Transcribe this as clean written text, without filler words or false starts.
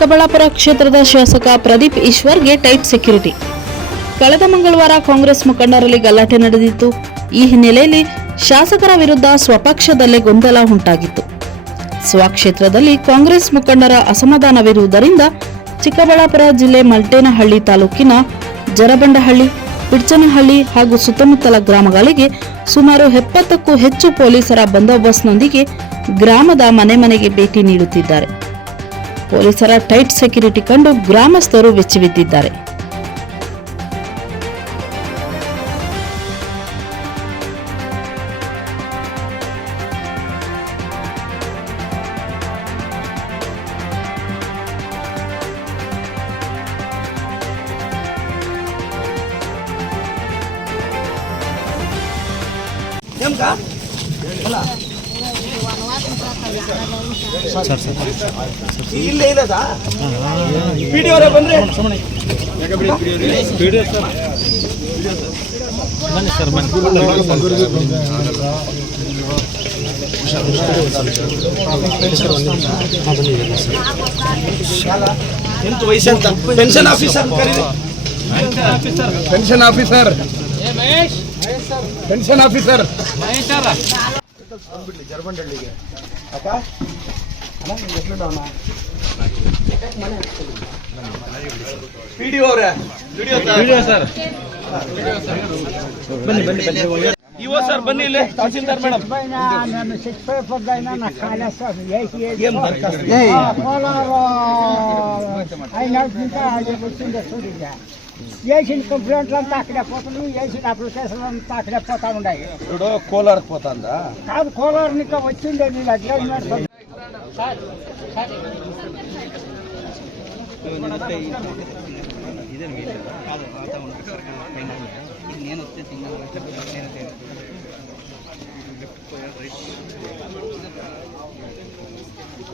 ಚಿಕ್ಕಬಳ್ಳಾಪುರ ಕ್ಷೇತ್ರದ ಶಾಸಕ Pradeep ಈಶ್ವರ್ಗೆ tight security. ಕಳೆದ ಮಂಗಳವಾರ ಕಾಂಗ್ರೆಸ್ ಮುಖಂಡರಲ್ಲಿ ಗಲಾಟೆ ನಡೆದಿತ್ತು. ಈ ಹಿನ್ನೆಲೆಯಲ್ಲಿ ಶಾಸಕರ ವಿರುದ್ಧ ಸ್ವಪಕ್ಷದಲ್ಲೇ ಗೊಂದಲ ಉಂಟಾಗಿತ್ತು. ಸ್ವಕ್ಷೇತ್ರದಲ್ಲಿ ಕಾಂಗ್ರೆಸ್ ಮುಖಂಡರ ಅಸಮಾಧಾನವಿರುವುದರಿಂದ ಚಿಕ್ಕಬಳ್ಳಾಪುರ ಜಿಲ್ಲೆ ಮಲ್ಟೇನಹಳ್ಳಿ ತಾಲೂಕಿನ ಜರಬಂಡಹಳ್ಳಿ, ಪಿಡ್ಚನಹಳ್ಳಿ ಹಾಗೂ ಸುತ್ತಮುತ್ತಲ ಗ್ರಾಮಗಳಿಗೆ ಸುಮಾರು 70ಕ್ಕೂ ಹೆಚ್ಚು ಪೊಲೀಸರ ಬಂದೋಬಸ್ತ್ನೊಂದಿಗೆ ಗ್ರಾಮದ ಮನೆ ಮನೆಗೆ ಭೇಟಿ ನೀಡುತ್ತಿದ್ದಾರೆ. ಪೊಲೀಸರ ಟೈಟ್ ಸೆಕ್ಯೂರಿಟಿ ಕಂಡು ಗ್ರಾಮಸ್ಥರು ಬೆಚ್ಚಿಬಿದ್ದಿದ್ದಾರೆ. ಇಲ್ಲೇ ಇಲ್ಲ ವಿಡಿಯೋ ಬಂದ್ರೆ ಬನ್ನಿ ಸರ್ ಎಂಟು ವಯಸ್ಸಂತ pension officer pension officer pension officer ಬಂದ್ಬಿಡ್ಲಿ ಜರಬಂಡಹಳ್ಳಿಗೆ ಅಕ್ಕ ಸರ್ ಬನ್ನಿ ಬನ್ನಿ ಇವ ಸರ್ ಬನ್ನಿ ಇಲ್ಲಿ ತಹಸೀಲ್ದಾರ್ ಮೇಡಮ್ వేసిన కంప్లైంట్లు అంతా అక్కడే పోతున్నాయి, వేసిన అప్లికేషన్లు అంతా అక్కడే పోతా ఉన్నాయి. ఇప్పుడు కోలార్కి పోతుందా? కాదు, కోలార్నికి వచ్చిండే నేను అడ్వర్టైజ్మెంట్ నేను